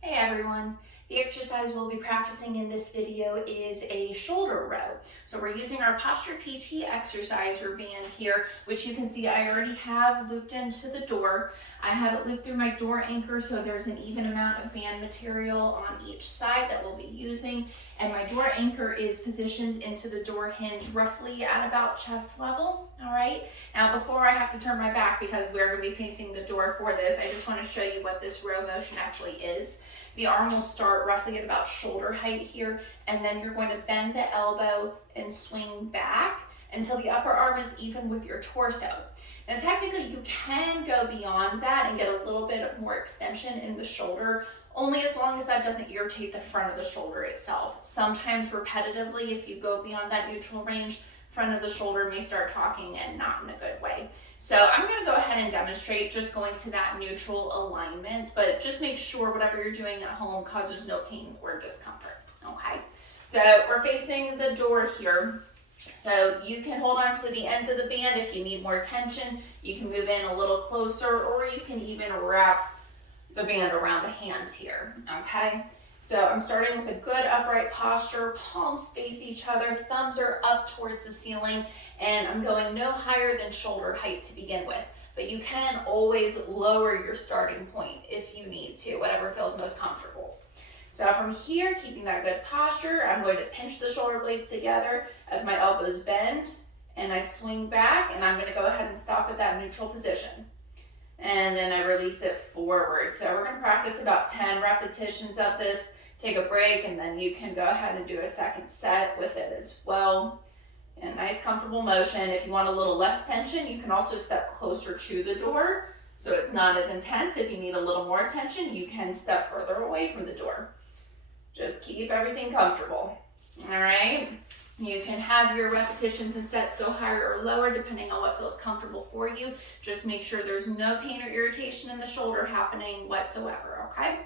Hey everyone, the exercise we'll be practicing in this video is a shoulder row. So we're using our PosturePT exerciser band here, which you can see I already have looped into the door. I have it looped through my door anchor, so there's an even amount of band material on each side that we'll be using. And my door anchor is positioned into the door hinge roughly at about chest level, all right? Now before I have to turn my back because we're gonna be facing the door for this, I just wanna show you what this row motion actually is. The arm will start roughly at about shoulder height here, and then you're going to bend the elbow and swing back until the upper arm is even with your torso. Now technically you can go beyond that and get a little bit of more extension in the shoulder, only as long as that doesn't irritate the front of the shoulder itself. Sometimes repetitively, if you go beyond that neutral range, front of the shoulder may start talking and not in a good way. So I'm gonna go ahead and demonstrate just going to that neutral alignment, but just make sure whatever you're doing at home causes no pain or discomfort, okay? So we're facing the door here. So you can hold on to the ends of the band if you need more tension. You can move in a little closer, or you can even wrap the band around the hands here, okay? So I'm starting with a good upright posture, palms face each other, thumbs are up towards the ceiling, and I'm going no higher than shoulder height to begin with. But you can always lower your starting point if you need to, whatever feels most comfortable. So from here, keeping that good posture, I'm going to pinch the shoulder blades together as my elbows bend, and I swing back, and I'm going to go ahead and stop at that neutral position. And then I release it forward. So we're gonna practice about 10 repetitions of this, take a break, and then you can go ahead and do a second set with it as well. And nice comfortable motion. If you want a little less tension, you can also step closer to the door so it's not as intense. If you need a little more tension, you can step further away from the door. Just keep everything comfortable, all right? You can have your repetitions and sets go higher or lower depending on what feels comfortable for you. Just make sure there's no pain or irritation in the shoulder happening whatsoever, okay?